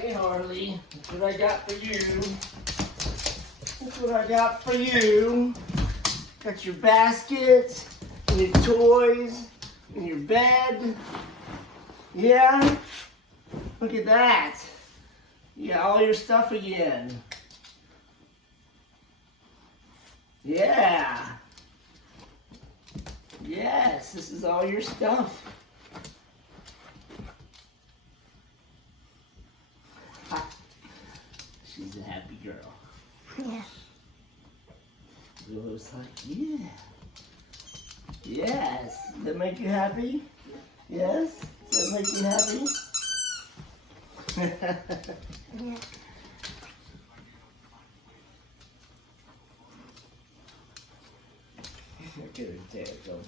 Hey Harley, look what I got for you. Look what I got for you. Got your basket, and your toys, and your bed. Yeah? Look at that. You got all your stuff again. Yeah. Yes, this is all your stuff. She's a happy girl. Yeah. Lulu's like, yeah. Yes. Does that make you happy? Yes? Does that make you happy? Yeah. Look at her tail.